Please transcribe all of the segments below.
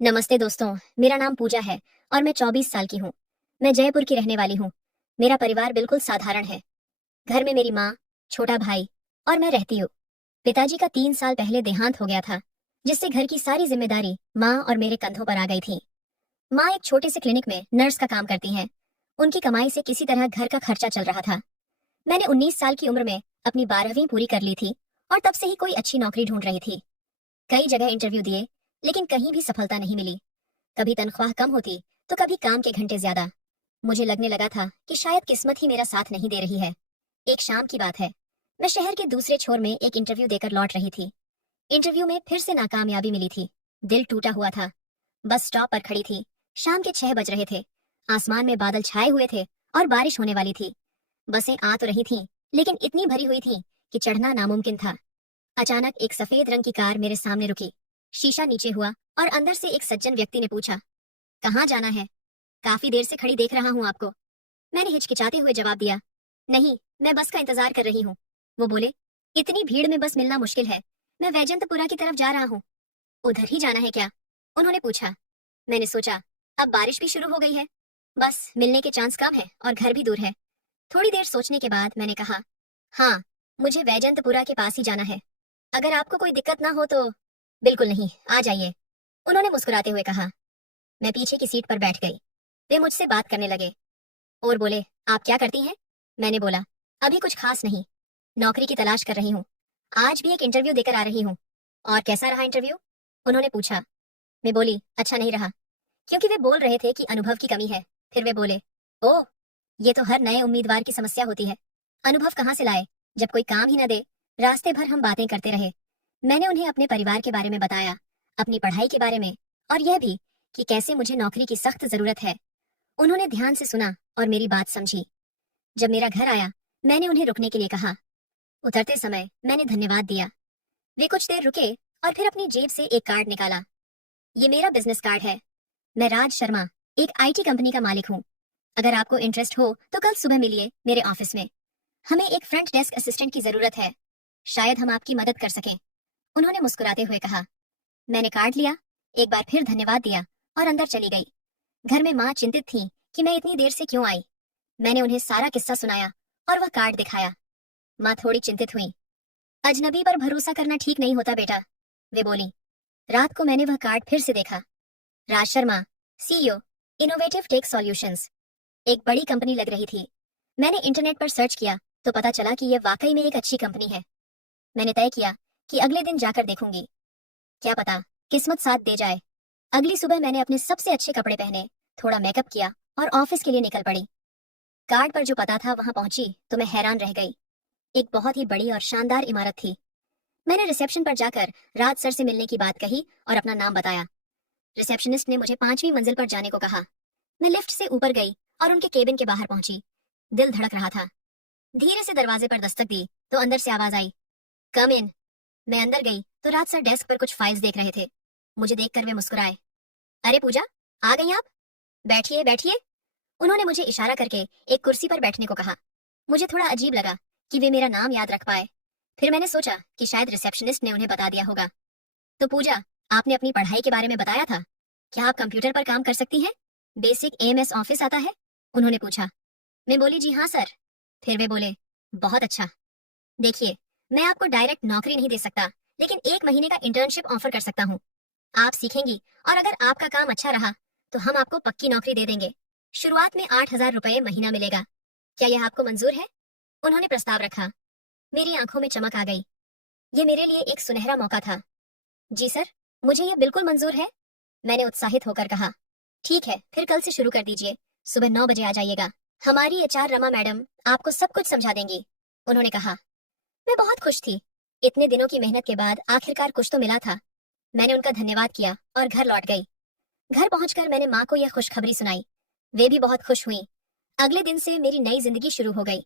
नमस्ते दोस्तों, मेरा नाम पूजा है और मैं 24 साल की हूँ। मैं जयपुर की रहने वाली हूँ। मेरा परिवार बिल्कुल साधारण है। घर में मेरी माँ, छोटा भाई और मैं रहती हूँ। पिताजी का 3 साल पहले देहांत हो गया था, जिससे घर की सारी जिम्मेदारी माँ और मेरे कंधों पर आ गई थी। माँ एक छोटे से क्लिनिक में नर्स का काम करती हैं। उनकी कमाई से किसी तरह घर का खर्चा चल रहा था। मैंने 19 साल की उम्र में अपनी 12वीं पूरी कर ली थी और तब से ही कोई अच्छी नौकरी ढूंढ रही थी। कई जगह इंटरव्यू दिए, लेकिन कहीं भी सफलता नहीं मिली। कभी तनख्वाह कम होती तो कभी काम के घंटे ज्यादा। मुझे लगने लगा था कि शायद किस्मत ही मेरा साथ नहीं दे रही है। एक शाम की बात है। मैं शहर के दूसरे छोर में एक इंटरव्यू देकर लौट रही थी। इंटरव्यू में फिर से नाकामयाबी मिली थी। दिल टूटा हुआ था। बस स्टॉप पर खड़ी थी। शाम के 6 बज रहे थे। आसमान में बादल छाए हुए थे और बारिश होने वाली थी। बसें आ तो रही थीं, लेकिन इतनी भरी हुई थी कि चढ़ना नामुमकिन था। अचानक एक सफेद रंग की कार मेरे सामने रुकी। शीशा नीचे हुआ और अंदर से एक सज्जन व्यक्ति ने पूछा, कहाँ जाना है? काफी देर से खड़ी देख रहा हूँ आपको। मैंने हिचकिचाते हुए जवाब दिया, नहीं, मैं बस का इंतजार कर रही हूँ। वो बोले, इतनी भीड़ में बस मिलना मुश्किल है। मैं वैजंतपुरा की तरफ जा रहा हूँ। उधर ही जाना है क्या? उन्होंने पूछा। मैंने सोचा, अब बारिश भी शुरू हो गई है। बस मिलने के चांस कम है और घर भी दूर है। थोड़ी देर सोचने के बाद मैंने कहा, हाँ, मुझे वैजंतपुरा के पास ही जाना है। अगर आपको कोई दिक्कत ना हो तो। बिल्कुल नहीं, आ जाइए, उन्होंने मुस्कुराते हुए कहा। मैं पीछे की सीट पर बैठ गई। वे मुझसे बात करने लगे और बोले, आप क्या करती हैं? मैंने बोला, अभी कुछ खास नहीं, नौकरी की तलाश कर रही हूँ। आज भी एक इंटरव्यू देकर आ रही हूँ। और कैसा रहा इंटरव्यू? उन्होंने पूछा। मैं बोली, अच्छा नहीं रहा। क्योंकि वे बोल रहे थे कि अनुभव की कमी है। फिर वे बोले, ओह, ये तो हर नए उम्मीदवार की समस्या होती है। अनुभव कहाँ से लाए, जब कोई काम ही न दे। रास्ते भर हम बातें करते रहे। मैंने उन्हें अपने परिवार के बारे में बताया, अपनी पढ़ाई के बारे में, और यह भी कि कैसे मुझे नौकरी की सख्त जरूरत है। उन्होंने ध्यान से सुना और मेरी बात समझी। जब मेरा घर आया, मैंने उन्हें रुकने के लिए कहा। उतरते समय मैंने धन्यवाद दिया। वे कुछ देर रुके और फिर अपनी जेब से एक कार्ड निकाला। ये मेरा बिजनेस कार्ड है। मैं राज शर्मा, एक आईटी कंपनी का मालिक हूँ। अगर आपको इंटरेस्ट हो तो कल सुबह मिलिए मेरे ऑफिस में। हमें एक फ्रंट डेस्क असिस्टेंट की जरूरत है। शायद हम आपकी मदद कर सकें। उन्होंने मुस्कुराते हुए कहा। मैंने कार्ड लिया, एक बार फिर धन्यवाद दिया और अंदर चली गई। घर में माँ चिंतित थी कि मैं इतनी देर से क्यों आई। मैंने उन्हें सारा किस्सा सुनाया और वह कार्ड दिखाया। माँ थोड़ी चिंतित हुई। अजनबी पर भरोसा करना ठीक नहीं होता बेटा, वे बोली। रात को मैंने वह कार्ड फिर से देखा। Raj Sharma, CEO, Innovative Tech Solutions. एक बड़ी कंपनी लग रही थी। मैंने इंटरनेट पर सर्च किया तो पता चला कि यह वाकई में एक अच्छी कंपनी है। मैंने तय किया कि अगले दिन जाकर देखूंगी। क्या पता किस्मत साथ दे जाए। अगली सुबह मैंने अपने सबसे अच्छे कपड़े पहने, थोड़ा मेकअप किया और ऑफिस के लिए निकल पड़ी। कार्ड पर जो पता था वहां पहुंची तो मैं हैरान रह गई। एक बहुत ही बड़ी और शानदार इमारत थी। मैंने रिसेप्शन पर जाकर राज सर से मिलने की बात कही और अपना नाम बताया। रिसेप्शनिस्ट ने मुझे 5वीं मंजिल पर जाने को कहा। मैं लिफ्ट से ऊपर गई और उनके केबिन के बाहर पहुंची। दिल धड़क रहा था। धीरे से दरवाजे पर दस्तक दी तो अंदर से आवाज आई, कम इन। मैं अंदर गई तो राज सर डेस्क पर कुछ फाइल्स देख रहे थे। मुझे देखकर वे मुस्कुराए। अरे पूजा, आ गई आप? बैठिए बैठिए। उन्होंने मुझे इशारा करके एक कुर्सी पर बैठने को कहा। मुझे थोड़ा अजीब लगा कि वे मेरा नाम याद रख पाए। फिर मैंने सोचा कि शायद रिसेप्शनिस्ट ने उन्हें बता दिया होगा। तो पूजा, आपने अपनी पढ़ाई के बारे में बताया था। क्या आप कंप्यूटर पर काम कर सकती हैं? बेसिक एएमएस ऑफिस आता है? उन्होंने पूछा। मैं बोली, जी हाँ सर। फिर वे बोले, बहुत अच्छा। देखिए, मैं आपको डायरेक्ट नौकरी नहीं दे सकता, लेकिन 1 महीने का इंटर्नशिप ऑफर कर सकता हूँ। आप सीखेंगी और अगर आपका काम अच्छा रहा तो हम आपको पक्की नौकरी दे देंगे। शुरुआत में 8,000 रुपये महीना मिलेगा। क्या यह आपको मंजूर है? उन्होंने प्रस्ताव रखा। मेरी आंखों में चमक आ गई। ये मेरे लिए एक सुनहरा मौका था। जी सर, मुझे ये बिल्कुल मंजूर है, मैंने उत्साहित होकर कहा। ठीक है, फिर कल से शुरू कर दीजिए। सुबह 9 बजे आ जाइएगा। हमारी एचआर रमा मैडम आपको सब कुछ समझा देंगी, उन्होंने कहा। मैं बहुत खुश थी। इतने दिनों की मेहनत के बाद आखिरकार कुछ तो मिला था। मैंने उनका धन्यवाद किया और घर लौट गई। घर पहुंचकर मैंने माँ को यह खुशखबरी सुनाई। वे भी बहुत खुश हुई। अगले दिन से मेरी नई जिंदगी शुरू हो गई।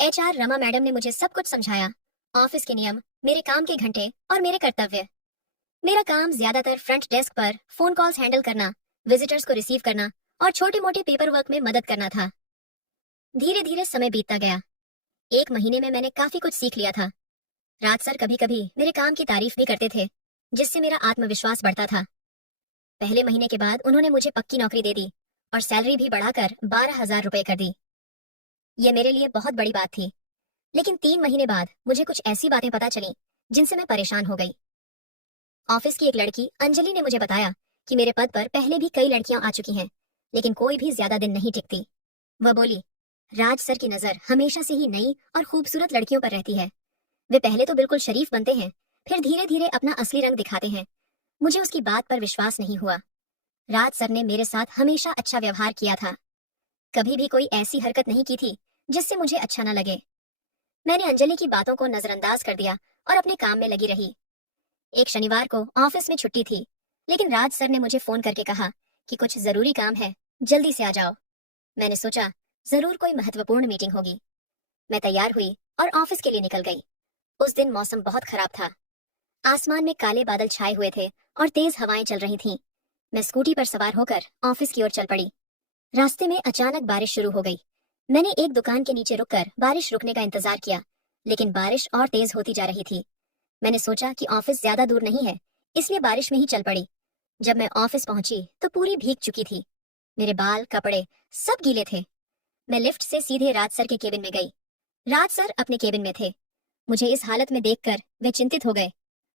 एचआर रमा मैडम ने मुझे सब कुछ समझाया। ऑफिस के नियम, मेरे काम के घंटे और मेरे कर्तव्य। मेरा काम ज्यादातर फ्रंट डेस्क पर फोन कॉल्स हैंडल करना, विजिटर्स को रिसीव करना और छोटे मोटे पेपर वर्क में मदद करना था। धीरे धीरे समय बीतता गया। 1 महीने में मैंने काफी कुछ सीख लिया था। राज सर कभी कभी मेरे काम की तारीफ भी करते थे, जिससे मेरा आत्मविश्वास बढ़ता था। पहले महीने के बाद उन्होंने मुझे पक्की नौकरी दे दी और सैलरी भी बढ़ाकर 12,000 रुपए कर दी। ये मेरे लिए बहुत बड़ी बात थी। लेकिन 3 महीने बाद मुझे कुछ ऐसी बातें पता चली जिनसे मैं परेशान हो गई। ऑफिस की एक लड़की अंजलि ने मुझे बताया कि मेरे पद पर पहले भी कई लड़कियां आ चुकी हैं, लेकिन कोई भी ज्यादा दिन नहीं टिकती। वह बोली, राज सर की नजर हमेशा से ही नई और खूबसूरत लड़कियों पर रहती है। वे पहले तो बिल्कुल शरीफ बनते हैं, फिर धीरे धीरे अपना असली रंग दिखाते हैं। मुझे उसकी बात पर विश्वास नहीं हुआ। राज सर ने मेरे साथ हमेशा अच्छा व्यवहार किया था, कभी भी कोई ऐसी हरकत नहीं की थी जिससे मुझे अच्छा न लगे। मैंने अंजलि की बातों को नजरअंदाज कर दिया और अपने काम में लगी रही। एक शनिवार को ऑफिस में छुट्टी थी, लेकिन राज सर ने मुझे फोन करके कहा कि कुछ जरूरी काम है, जल्दी से आ जाओ। मैंने सोचा जरूर कोई महत्वपूर्ण मीटिंग होगी। मैं तैयार हुई और ऑफिस के लिए निकल गई। उस दिन मौसम बहुत खराब था। आसमान में काले बादल छाए हुए थे और तेज हवाएं चल रही थीं। मैं स्कूटी पर सवार होकर ऑफिस की ओर चल पड़ी। रास्ते में अचानक बारिश शुरू हो गई। मैंने एक दुकान के नीचे रुककर बारिश रुकने का इंतजार किया, लेकिन बारिश और तेज होती जा रही थी। मैंने सोचा कि ऑफिस ज्यादा दूर नहीं है, इसलिए बारिश में ही चल पड़ी। जब मैं ऑफिस पहुंची तो पूरी भीग चुकी थी। मेरे बाल, कपड़े सब गीले थे। मैं लिफ्ट से सीधे राज सर के केबिन में गई। राज सर अपने केबिन में थे। मुझे इस हालत में देखकर वे चिंतित हो गए।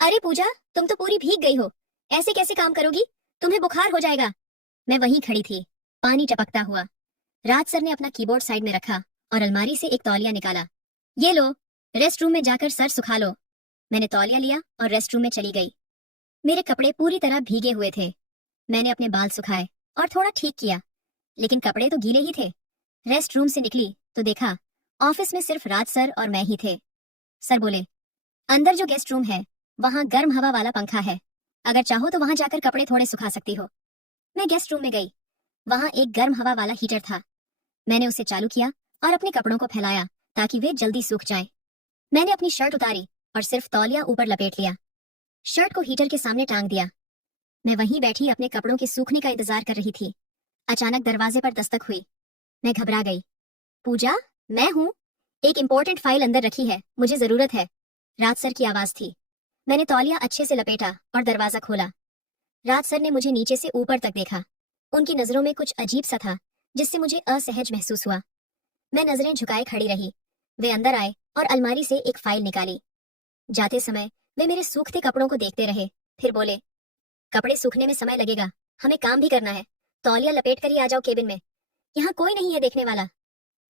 अरे पूजा, तुम तो पूरी भीग गई हो, ऐसे कैसे काम करोगी? तुम्हें बुखार हो जाएगा। मैं वहीं खड़ी थी, पानी टपकता हुआ। राज सर ने अपना कीबोर्ड साइड में रखा और अलमारी से एक तौलिया निकाला। ये लो, रेस्ट रूम में जाकर सर सुखा लो। मैंने तौलिया लिया और रेस्ट रूम में चली गई। मेरे कपड़े पूरी तरह भीगे हुए थे। मैंने अपने बाल सुखाए और थोड़ा ठीक किया, लेकिन कपड़े तो गीले ही थे। रेस्ट रूम से निकली तो देखा ऑफिस में सिर्फ राज सर और मैं ही थे। सर बोले, अंदर जो गेस्ट रूम है वहां गर्म हवा वाला पंखा है, अगर चाहो तो वहां जाकर कपड़े थोड़े सुखा सकती हो। मैं गेस्ट रूम में गई। वहां एक गर्म हवा वाला हीटर था। मैंने उसे चालू किया और अपने कपड़ों को फैलाया ताकि वे जल्दी सूख जाएं। मैंने अपनी शर्ट उतारी और सिर्फ तौलिया ऊपर लपेट लिया। शर्ट को हीटर के सामने टांग दिया। मैं वहीं बैठी अपने कपड़ों के सूखने का इंतजार कर रही थी। अचानक दरवाजे पर दस्तक हुई। मैं घबरा गई। पूजा, मैं हूँ। एक इम्पोर्टेंट फाइल अंदर रखी है, मुझे जरूरत है। राज सर की आवाज थी। मैंने तौलिया अच्छे से लपेटा और दरवाजा खोला। राज सर ने मुझे नीचे से ऊपर तक देखा। उनकी नजरों में कुछ अजीब सा था जिससे मुझे असहज महसूस हुआ। मैं नजरें झुकाए खड़ी रही। वे अंदर आए और अलमारी से एक फाइल निकाली। जाते समय वे मेरे सूखते कपड़ों को देखते रहे, फिर बोले, कपड़े सूखने में समय लगेगा, हमें काम भी करना है। तौलिया लपेट कर ही आ जाओ केबिन में, यहाँ कोई नहीं है देखने वाला।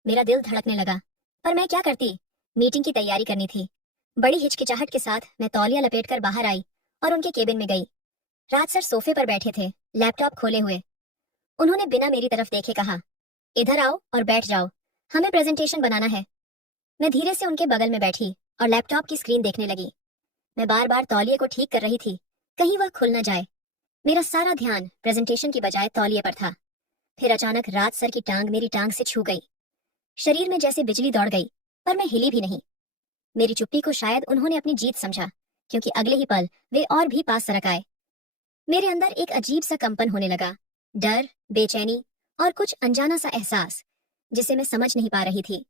मेरा दिल धड़कने लगा, पर मैं क्या करती? मीटिंग की तैयारी करनी थी। बड़ी हिचकिचाहट के साथ मैं तौलिया लपेटकर बाहर आई और उनके केबिन में गई। राज सर सोफे पर बैठे थे, लैपटॉप खोले हुए। उन्होंने बिना मेरी तरफ देखे कहा, इधर आओ और बैठ जाओ, हमें प्रेजेंटेशन बनाना है। मैं धीरे से उनके बगल में बैठी और लैपटॉप की स्क्रीन देखने लगी। मैं बार बार तौलिए को ठीक कर रही थी, कहीं वह खुल न जाए। मेरा सारा ध्यान प्रेजेंटेशन की बजाय तौलिए पर था। फिर अचानक राज सर की टांग मेरी टांग से छू गई। शरीर में जैसे बिजली दौड़ गई, पर मैं हिली भी नहीं। मेरी चुप्पी को शायद उन्होंने अपनी जीत समझा, क्योंकि अगले ही पल वे और भी पास सरक आए। मेरे अंदर एक अजीब सा कंपन होने लगा, डर, बेचैनी और कुछ अनजाना सा एहसास जिसे मैं समझ नहीं पा रही थी।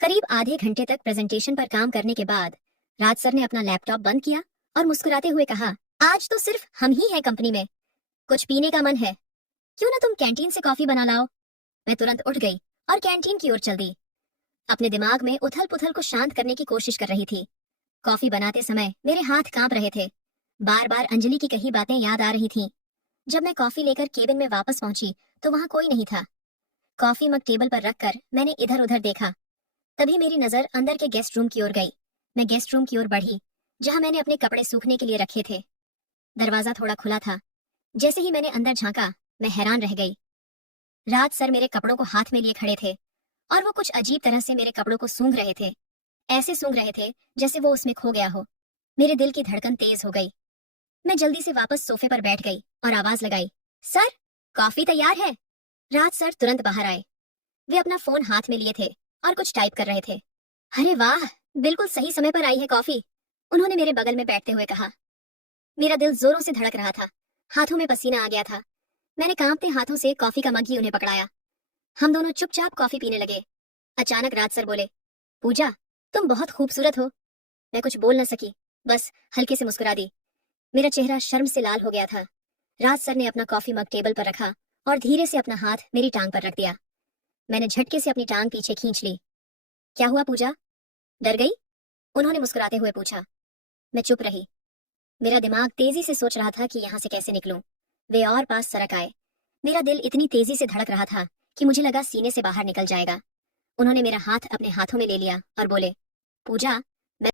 करीब आधे घंटे तक प्रेजेंटेशन पर काम करने के बाद राज सर ने अपना लैपटॉप बंद किया और मुस्कुराते हुए कहा, आज तो सिर्फ हम ही हैं कंपनी में, कुछ पीने का मन है? क्यों ना तुम कैंटीन से कॉफी बना लाओ। मैं तुरंत उठ गई और कैंटीन की ओर चल दी। अपने दिमाग में उथल पुथल को शांत करने की कोशिश कर रही थी। कॉफी बनाते समय मेरे हाथ कांप रहे थे। बार बार अंजलि की कही बातें याद आ रही थीं। जब मैं कॉफी लेकर केबिन में वापस पहुंची तो वहां कोई नहीं था। कॉफी मग टेबल पर रखकर मैंने इधर उधर देखा। तभी मेरी नजर अंदर के गेस्ट रूम की ओर गई। मैं गेस्ट रूम की ओर बढ़ी, जहां मैंने अपने कपड़े सूखने के लिए रखे थे। दरवाजा थोड़ा खुला था। जैसे ही मैंने अंदर झांका, मैं हैरान रह गई। राज सर मेरे कपड़ों को हाथ में लिए खड़े थे और वो कुछ अजीब तरह से मेरे कपड़ों को सूंघ रहे थे। ऐसे सूंघ रहे थे जैसे वो उसमें खो गया हो। मेरे दिल की धड़कन तेज हो गई। मैं जल्दी से वापस सोफे पर बैठ गई और आवाज लगाई, सर, कॉफी तैयार है। राज सर तुरंत बाहर आए। वे अपना फोन हाथ में लिए थे और कुछ टाइप कर रहे थे। अरे वाह, बिल्कुल सही समय पर आई है कॉफी, उन्होंने मेरे बगल में बैठते हुए कहा। मेरा दिल जोरों से धड़क रहा था, हाथों में पसीना आ गया था। मैंने कांपते हाथों से कॉफी का मग ही उन्हें पकड़ाया। हम दोनों चुपचाप कॉफी पीने लगे। अचानक राज सर बोले, पूजा, तुम बहुत खूबसूरत हो। मैं कुछ बोल न सकी, बस हल्के से मुस्कुरा दी। मेरा चेहरा शर्म से लाल हो गया था। राज सर ने अपना कॉफी मग टेबल पर रखा और धीरे से अपना हाथ मेरी टांग पर रख दिया। मैंने झटके से अपनी टांग पीछे खींच ली। क्या हुआ पूजा, डर गई? उन्होंने मुस्कुराते हुए पूछा। मैं चुप रही। मेरा दिमाग तेजी से सोच रहा था कि यहाँ से कैसे निकलूं। वे और पास सरक आए। मेरा दिल इतनी तेजी से धड़क रहा था कि मुझे लगा सीने से बाहर निकल जाएगा। उन्होंने मेरा हाथ अपने हाथों में ले लिया और बोले, पूजा